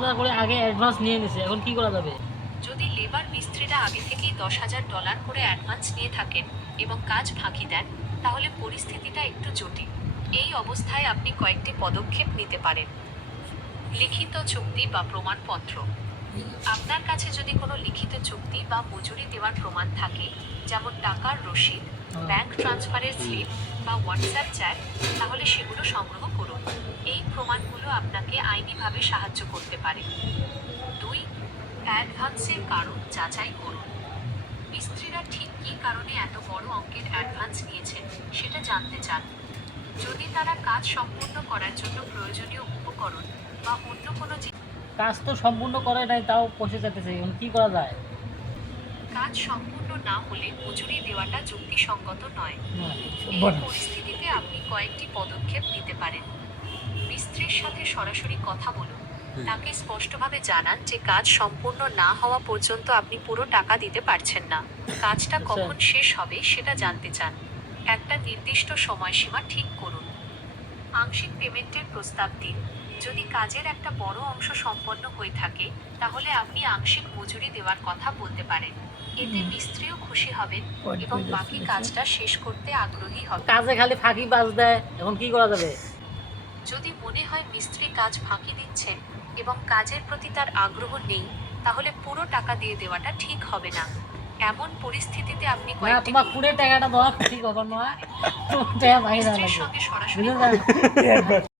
করে আগে অ্যাডভান্স নিয়ে নিছে, এখন কি করা যাবে? যদি লেবার মিস্ত্রিরা আগে থেকেই $10,000 করে অ্যাডভান্স নিয়ে থাকেন এবং কাজ ফাঁকি দেন, তাহলে পরিস্থিতিটা একটু জটিল। এই অবস্থায় আপনি কয়েকটি পদক্ষেপ নিতে পারেন। লিখিত চুক্তি বা প্রমাণপত্র। আপনার কাছে যদি কোনো লিখিত চুক্তি বা মজুরি দেওয়ার প্রমাণ থাকে, যেমন টাকার রসিদ, ব্যাংক ট্রান্সফারের স্লিপ বা হোয়াটসঅ্যাপ চ্যাট, তাহলে সেগুলো সংগ্রহ করুন। এই প্রমাণগুলো আপনাকে আইনিভাবে সাহায্য করতে পারে। 2. অ্যাডভান্সের কারণ যাচাই করুন। মিস্ত্রিরা ঠিক কী কারণে এত বড় অঙ্কের অ্যাডভান্স নিয়েছেন সেটা জানতে চান। যদি তারা কাজ সম্পূর্ণ করার জন্য প্রয়োজনীয় উপকরণ বা অন্য কোনো কাজ তো সম্পূর্ণ করে নাই, তাও পয়সা চাইতেছে, এখন কি করা যায়? কাজ সম্পূর্ণ না হলে মজুরি দেওয়াটা যুক্তিসঙ্গত নয়। এই পরিস্থিতিতে আপনি কয়েকটি পদক্ষেপ নিতে পারেন। মিস্ত্রির সাথে সরাসরি কথা বলুন। তাকে স্পষ্টভাবে জানান যে কাজ সম্পূর্ণ না হওয়া পর্যন্ত আপনি পুরো টাকা দিতে পারছেন না। কাজটা কখন শেষ হবে সেটা জানতে চান। একটা নির্দিষ্ট সময়সীমা ঠিক করুন। আংশিক পেমেন্টের প্রস্তাব দিন। যদি কাজের একটা বড় অংশ সম্পন্ন হয়ে থাকে, তাহলে আপনি আংশিক মজুরি দেওয়ার কথা বলতে পারেন। এতে মিস্ত্রিও খুশি হবেন এবং বাকি কাজটা শেষ করতে আগ্রহী হবে। কাজে খালি ফাঁকি বাজ দেয়, এখন কি করা যাবে? যদি মনে হয় মিস্ত্রি কাজ ফাঁকি দিচ্ছেন এবং কাজের প্রতি তার আগ্রহ নেই, তাহলে পুরো টাকা দিয়ে দেওয়াটা ঠিক হবে না। এমন পরিস্থিতিতে আপনি না, কয়েকটি তোমার পুরো টাকাটা দেওয়া ঠিক হবে না, তোমার টাকা ভাই মিস্ত্রির সঙ্গে সরাসরি কথা বলুন।